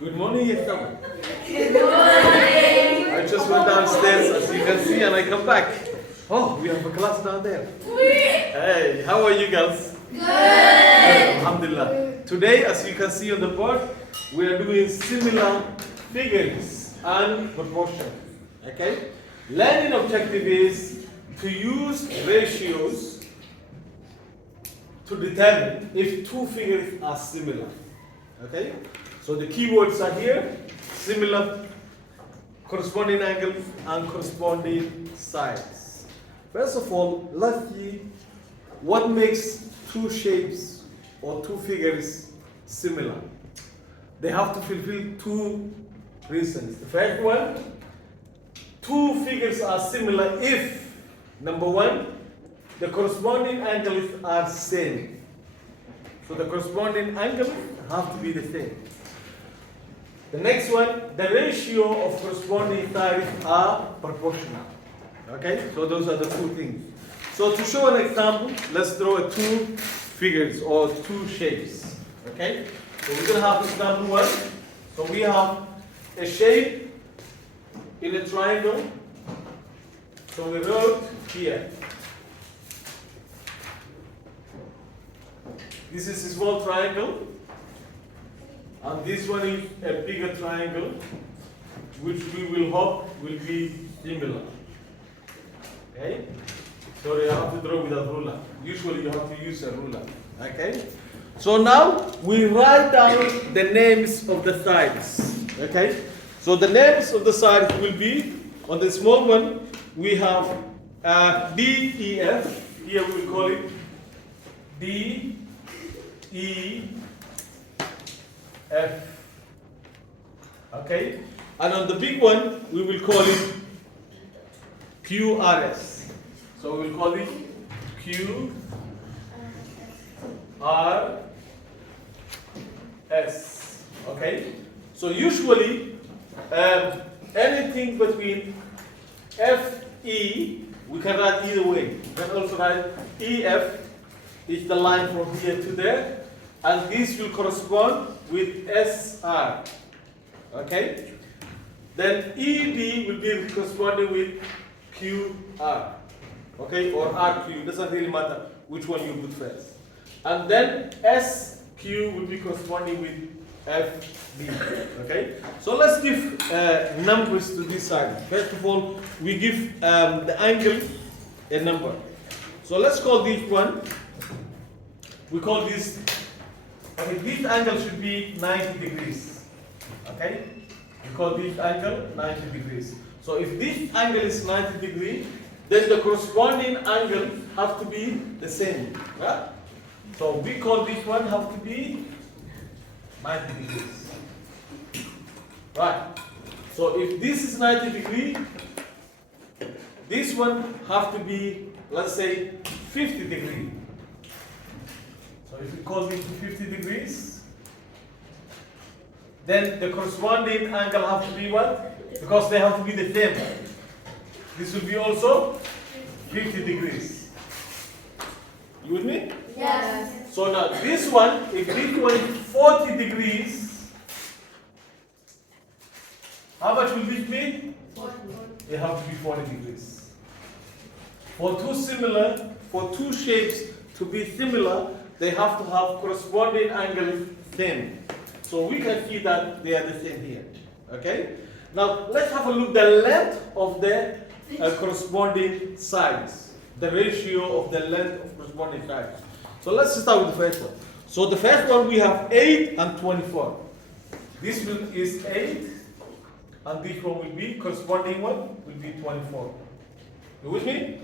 Good morning, Yekam. Good morning. I just went downstairs, as you can see, and I come back. Oh, we have a class down there. Hey, how are you girls? Good. Alhamdulillah. Today, as you can see on the board, we are doing similar figures and proportion. Okay? Learning objective is to use ratios to determine if two figures are similar. Okay? So the keywords are here: similar, corresponding angles, and corresponding sides. First of all, let's see what makes two shapes or two figures similar. They have to fulfill two reasons. The first one, two figures are similar if, number one, the corresponding angles are same. So the corresponding angles have to be the same. The next one, the ratio of corresponding sides are proportional. Okay, so those are the two things. So to show an example, let's draw two figures or two shapes. Okay, so we're going to have example one. So we have a shape in a triangle. So we wrote here. This is a small triangle. And this one is a bigger triangle, which we will hope will be similar. Okay? Sorry, I have to draw with a ruler. Usually you have to use a ruler. Okay? So now we write down the names of the sides. Okay? So the names of the sides will be, on the small one, we have D, E, F. Here we will call it D, E, F. Okay? And on the big one, we will call it Q, R, S. So we will call it Q, R, S. Okay? So usually, anything between F, E, we can write either way. We can also write E, F is the line from here to there. And this will correspond with SR. Okay? Then ED will be corresponding with QR. Okay? Or RQ. Doesn't really matter which one you put first. And then SQ will be corresponding with FD. Okay? So let's give numbers to this side. First of all, we give the angle a number. So let's call this one. We call this. Okay, this angle should be 90 degrees. Okay? We call this angle 90 degrees. So if this angle is 90 degrees, then the corresponding angle have to be the same. Yeah? So we call this one have to be 90 degrees. Right. So if this is 90 degrees, this one have to be, let's say, 50 degrees. So if we call this 50 degrees, then the corresponding angle have to be what? Because they have to be the same. This will be also 50 degrees. You with me? Yes. So now this one, if this one is 40 degrees, how much will this be? 40. It have to be 40 degrees. For two shapes to be similar, they have to have corresponding angles same. So we can see that they are the same here. Okay? Now let's have a look at the length of the corresponding sides. The ratio of the length of corresponding sides. So let's start with the first one. So the first one we have 8 and 24. This one is 8 and this one will be, corresponding one will be 24. You with me?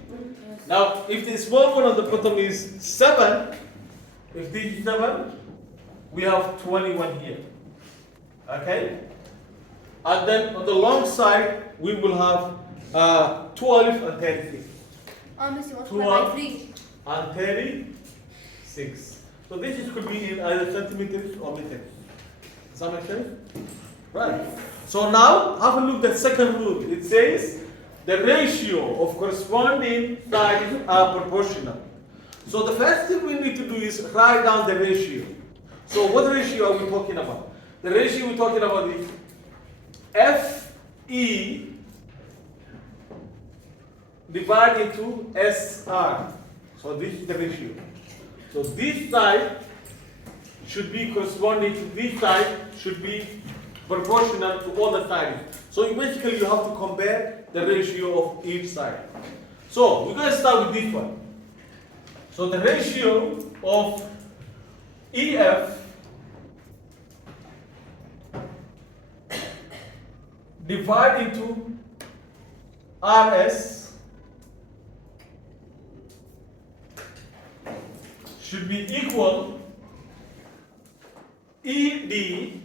Now if the small one on the bottom is 7, if this is 7, we have 21 here. Okay? And then on the long side, we will have 12 and 36. Miss, you want to 12 by 3? and 36. So this could be in either centimeters or meters. Does that make sense? Right. So now, have a look at the second rule. It says the ratio of corresponding sides are proportional. So the first thing we need to do is write down the ratio. So what ratio are we talking about? the ratio we're talking about is FE divided into SR. So this is the ratio. So this side should be corresponding to this side, should be proportional to all the sides. So basically you have to compare the ratio of each side. So we're going to start with this one. So the ratio of EF divided into RS should be equal ED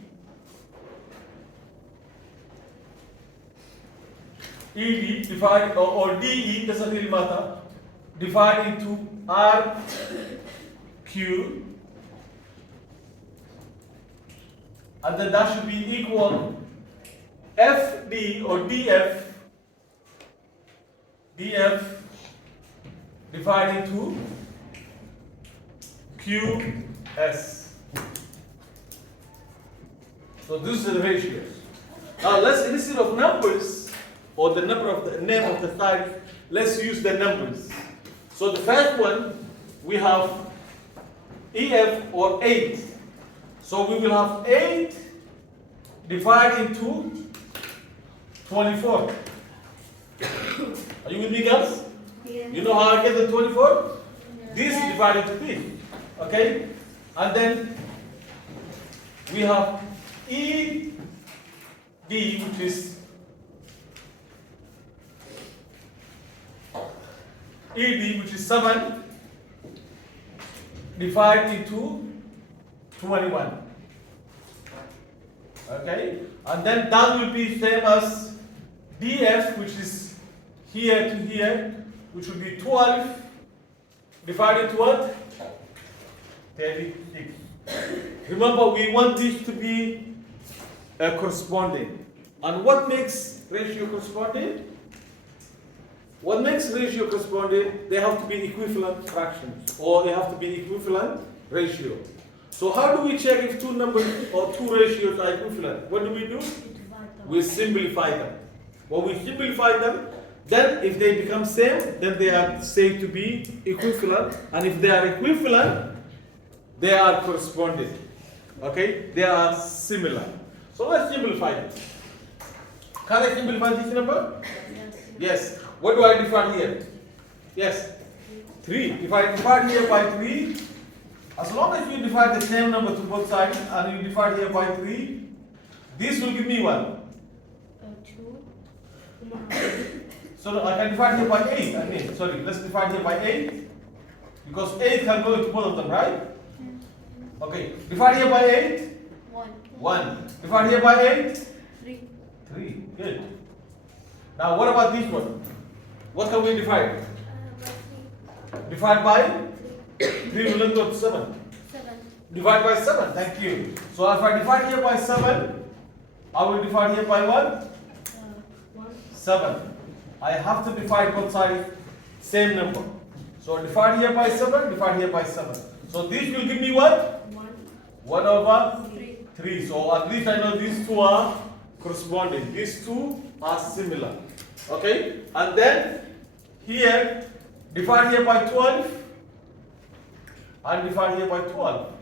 divided or DE, doesn't really matter, divided into RQ, and then that should be equal FD or DF divided into QS. So this is the ratios. Now let's, instead of numbers or the number of the name of the side, let's use the numbers. So the first one we have EF or 8. So we will have 8 divided into 24. Are you with me, girls? Yes. You know how I get the 24? This divided to this. Okay? And then we have ED, which is ED, which is 7 divided into 21. Okay? And then that will be same as DF, which is here to here, which will be 12 divided to what? 36. Remember, we want this to be corresponding. And what makes ratio corresponding? What makes ratio corresponding? They have to be equivalent fractions, or they have to be equivalent ratio. So how do we check if two numbers or two ratios are equivalent? What do? We simplify them. When we simplify them, then if they become same, then they are said to be equivalent. And if they are equivalent, they are corresponding. Okay? They are similar. So let's simplify them. Can I simplify this number? Yes. What do I divide here? Yes. 3. If I divide here by 3, as long as you divide the same number to both sides and you divide here by 3, this will give me what? 2. So I can divide here by 8. I mean, sorry, let's divide here by 8. Because 8 can go into both of them, right? Okay. Divide here by 8. 1. 1. Divide here by 8. 3. 3. Good. Now what about this one? What can we divide? Divide by 3 will not go to 7. 7. Divide by 7. Thank you. So if I divide here by 7, I will divide here by what? 1. 7. I have to divide both sides same number. So divide here by 7, divide here by 7. So this will give me what? 1. 1 over 3. 3. So at least I know these two are corresponding. These two are similar. Okay? And then here, divide here by 12 and divide here by 12.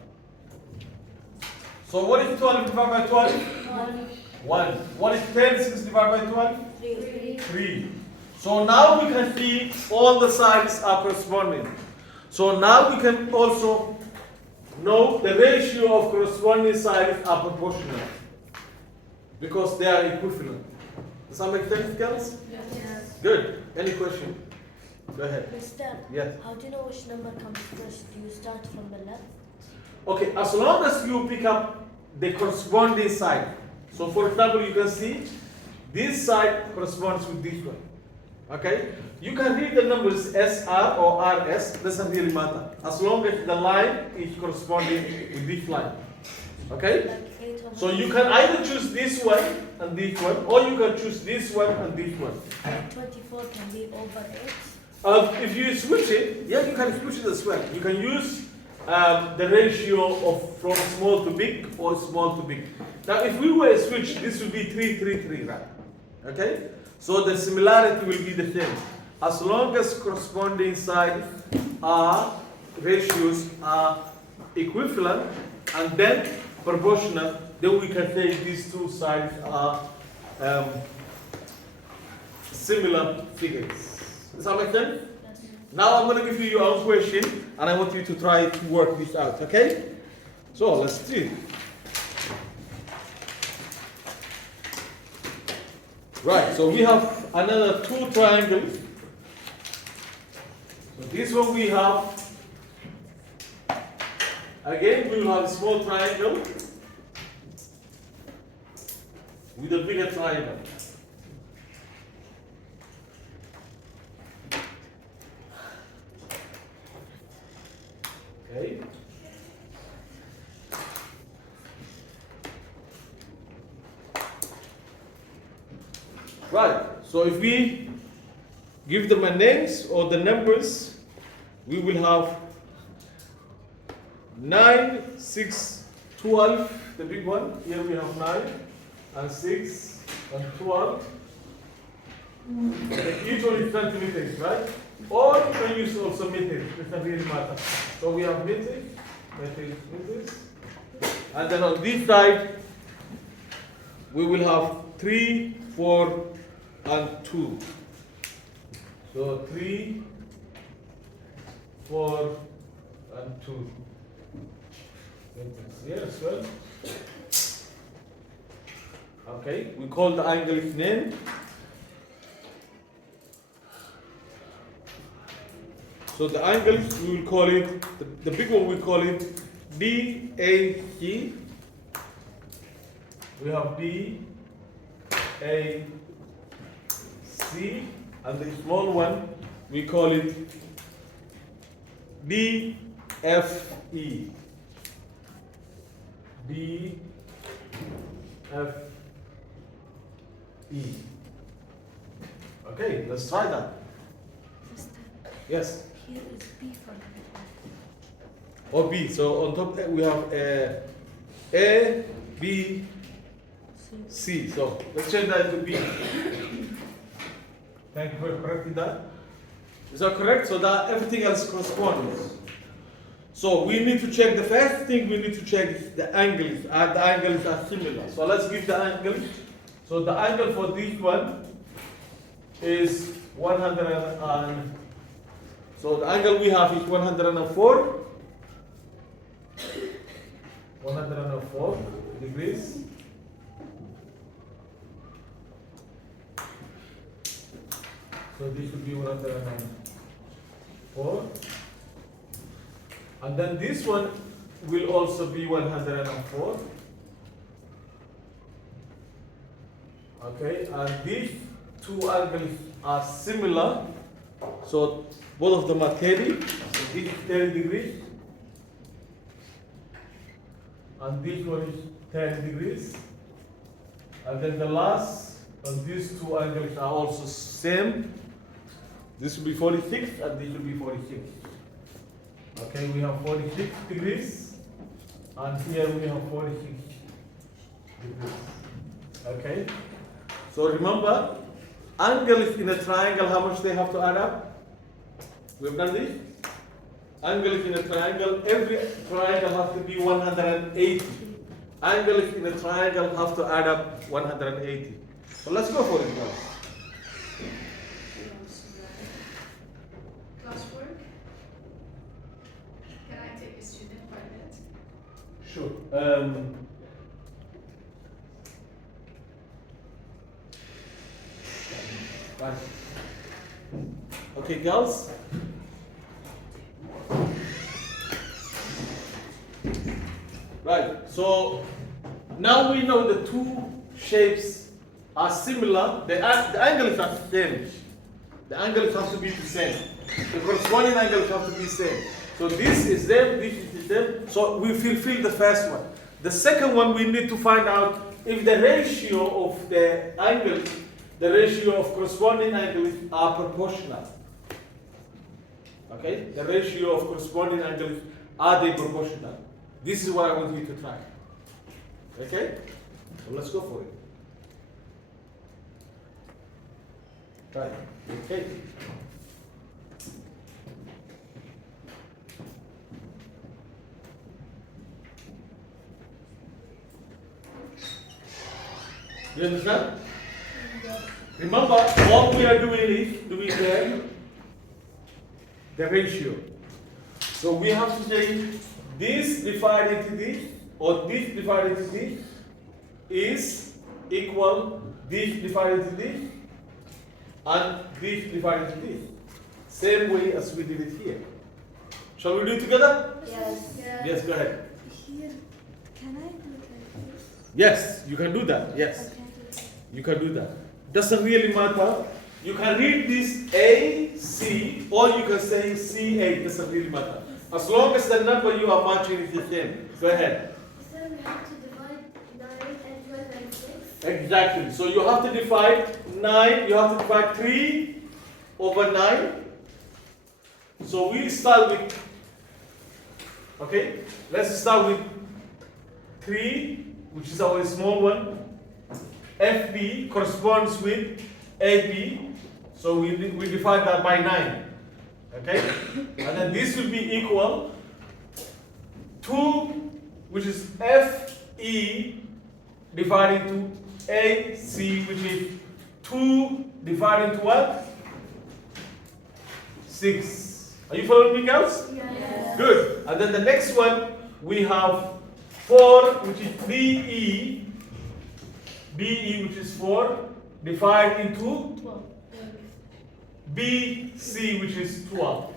So what is 12 divided by 12? 1. 1. What is 10 6 divided by 12? 3. 3. So now we can see all the sides are corresponding. So now we can also know the ratio of corresponding sides are proportional because they are equivalent. Does that make sense, girls? Yes. Good. Any question? Go ahead. Mister, Yes. how do you know which number comes first? Do you start from the left? Okay, as long as you pick up the corresponding side. So for example, you can see this side corresponds with this one. Okay? You can read the numbers SR or RS, doesn't really matter. As long as the line is corresponding with this line. Okay? Like 8 over So you can either choose this one and this one, or you can choose this one and this one. 24 can be over 8. If you switch it, yeah, you can switch it as well. You can use the ratio of from small to big or small to big. Now, if we were to switch, this would be 3, 3, 3, right? Okay? So the similarity will be the same. As long as corresponding sides ratios are equivalent and then proportional, then we can say these two sides are similar figures. Does that make sense? Yes. Now I'm going to give you your own question and I want you to try to work this out, okay? So let's see. Right, so we have another two triangles. So this one we have, again we will have a small triangle with a bigger triangle. Okay. Right, so if we give them a names or the numbers, we will have 9, 6, 12, the big one. Here we have 9 and 6 and 12. Each one is centimeters, right? Or you can use also meters, it doesn't really matter. So we have meters, meters. And then on this side, we will have 3, 4, and 2. So 3, 4, and 2. Here as well. Okay, we call the angle its name. So the angles we will call it, the big one we call it DAC. We have DAC, and the small one we call it DFE. DFE. Okay, let's try that. Yes. Here is B for me. Or B. So on top we have A, B, C. So let's change that to B. Thank you for correcting that. Is that correct? So that everything else corresponds. So we need to check, the first thing we need to check is the angles, and the angles are similar. So let's give the angles. So the angle for this one is 100 so the angle we have is 104. 104 degrees. So this would be 104. And then this one will also be 104. Okay, and these two angles are similar. So both of them are 30. So this is 30 degrees. And this one is 10 degrees. And then the last, and these two angles are also same. This will be 46 and this will be 46. Okay, we have 46 degrees. And here we have 46 degrees. Okay. So remember, angles in a triangle, how much they have to add up? We've done this. Angles in a triangle, every triangle has to be 180. Angles in a triangle have to add up 180. So let's go for it, guys. Classwork? Can I take a student for a minute? Sure. Right. Okay, girls. Right, so now we know the two shapes are similar. The angles are the same. The angles have to be the same. The corresponding angles have to be the same. So this is them, this is the same. So we fulfill the first one. The second one, we need to find out if the ratio of the angles, the ratio of corresponding angles are proportional. Okay, the ratio of corresponding angles Are they proportional? This is what I want you to try. Okay? So let's go for it. Try it. Okay. You understand? Remember, all we are doing is the ratio. So we have to say this divided to this, or this divided to this, is equal this divided to this, and this divided to this. Same way as we did it here. Shall we do it together? Yes. Yes, go ahead. Here, can I do it like this? Yes, you can do that. Yes, you can do that. Doesn't really matter. You can read this A, C, or you can say C, A. Doesn't really matter. As long as the number you are matching is the same. Go ahead. So we have to divide 9 and 12 and 6. Exactly. So you have to divide 9, you have to divide 3 over 9. So we start with, okay, let's start with 3, which is our small one. FB corresponds with AB. So we divide that by 9. Okay? And then this will be equal 2, which is FE divided to AC, which is 2 divided to what? 6. Are you following me, girls? Yes. Good. And then the next one, we have 4, which is 3E, BE, which is 4, divided into 12. BC, which is 12.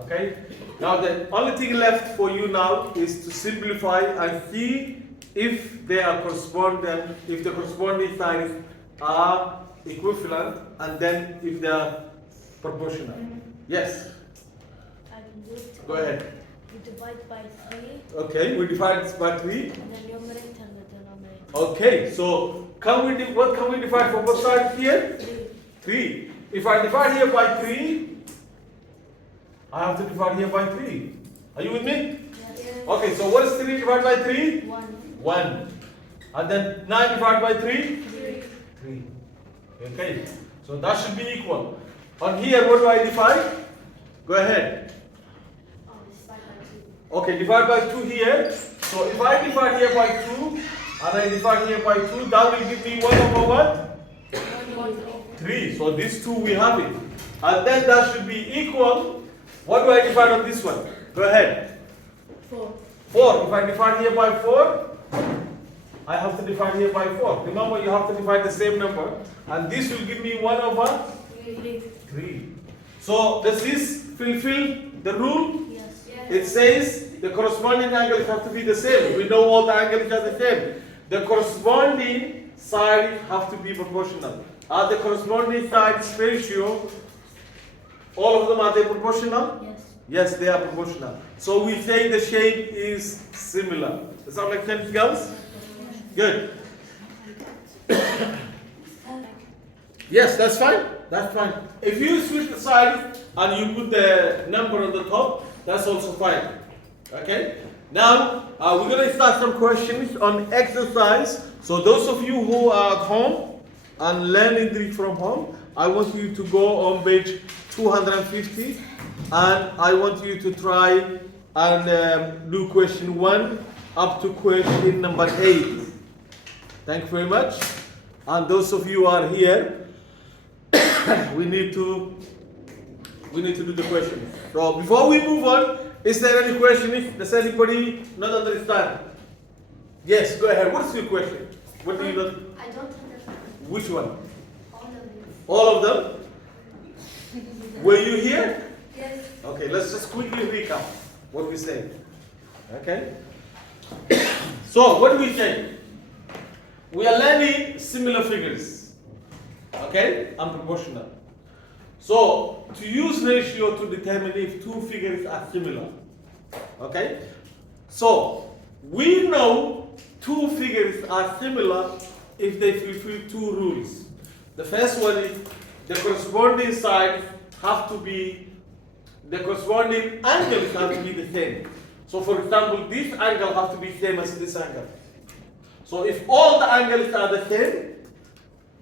Okay? Now the only thing left for you now is to simplify and see if they are correspondent, if the corresponding signs are equivalent, and then if they are proportional. Yes? I can do it. Go ahead. We divide by 3, Okay, we divide by 3. and the numerator and the denominator. Okay, so what can we divide for both sides here? 3. If I divide here by 3, I have to divide here by 3. Are you with me? Yes. Okay, so what is 3 divided by 3? 1. 1. And then 9 divided by 3? 3. 3. Okay, so that should be equal. On here, what do I divide? Go ahead. Oh, it's by 2. Okay, divide by 2 here. So if I divide here by 2, and I divide here by 2, that will give me 1 over what? 3. So this 2 we have it. And then that should be equal. What do I divide on this one? Go ahead. 4. 4. If I divide here by 4, I have to divide here by 4. Remember, you have to divide the same number. And this will give me 1 over 3. 3. So does this fulfill the rule? Yes. It says the corresponding angles have to be the same. We know all the angles are the same. The corresponding sides have to be proportional. Are the corresponding sides ratio, all of them, are they proportional? Yes. Yes, they are proportional. So we say the shape is similar. Does that make sense, girls? Good. Yes, that's fine. That's fine. If you switch the side and you put the number on the top, that's also fine. Okay? Now, we're going to start some questions on exercise. So those of you who are at home and learning this from home, I want you to go on page 250 and I want you to try and do question 1 up to question number 8. Thank you very much. And those of you who are here, we need to do the question. So before we move on, is there any question? Does anybody not understand? Yes, go ahead. What is your question? What do you not? I don't understand. Which one? All of it. All of them? Were you here? Yes. Okay, let's just quickly recap what we said. Okay? So, what do we say? We are learning similar figures. Okay? And proportional. So, to use ratio to determine if two figures are similar. Okay? So, we know two figures are similar if they fulfill two rules. The first one is the corresponding sides have to be, the corresponding angles have to be the same. So for example, this angle have to be same as this angle. So if all the angles are the same,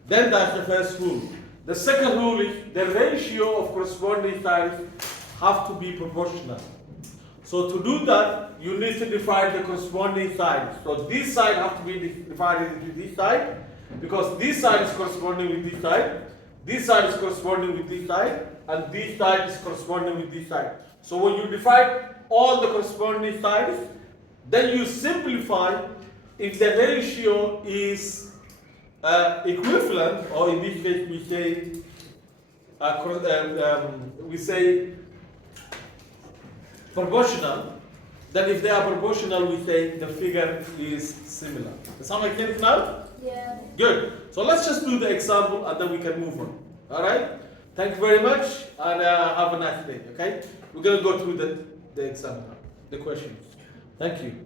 then that's the first rule. The second rule is the ratio of corresponding sides have to be proportional. So to do that, you need to define the corresponding sides. So this side have to be divided into this side, because this side is corresponding with this side, this side is corresponding with this side, and this side is corresponding with this side. So when you divide all the corresponding sides, then you simplify if the ratio is equivalent, or in this case we say proportional. Then if they are proportional, we say the figure is similar. Does that make sense now? Yeah. Good. So let's just do the example and then we can move on. All right? Thank you very much and have a nice day. Okay? We're going to go through the example, the questions. Thank you.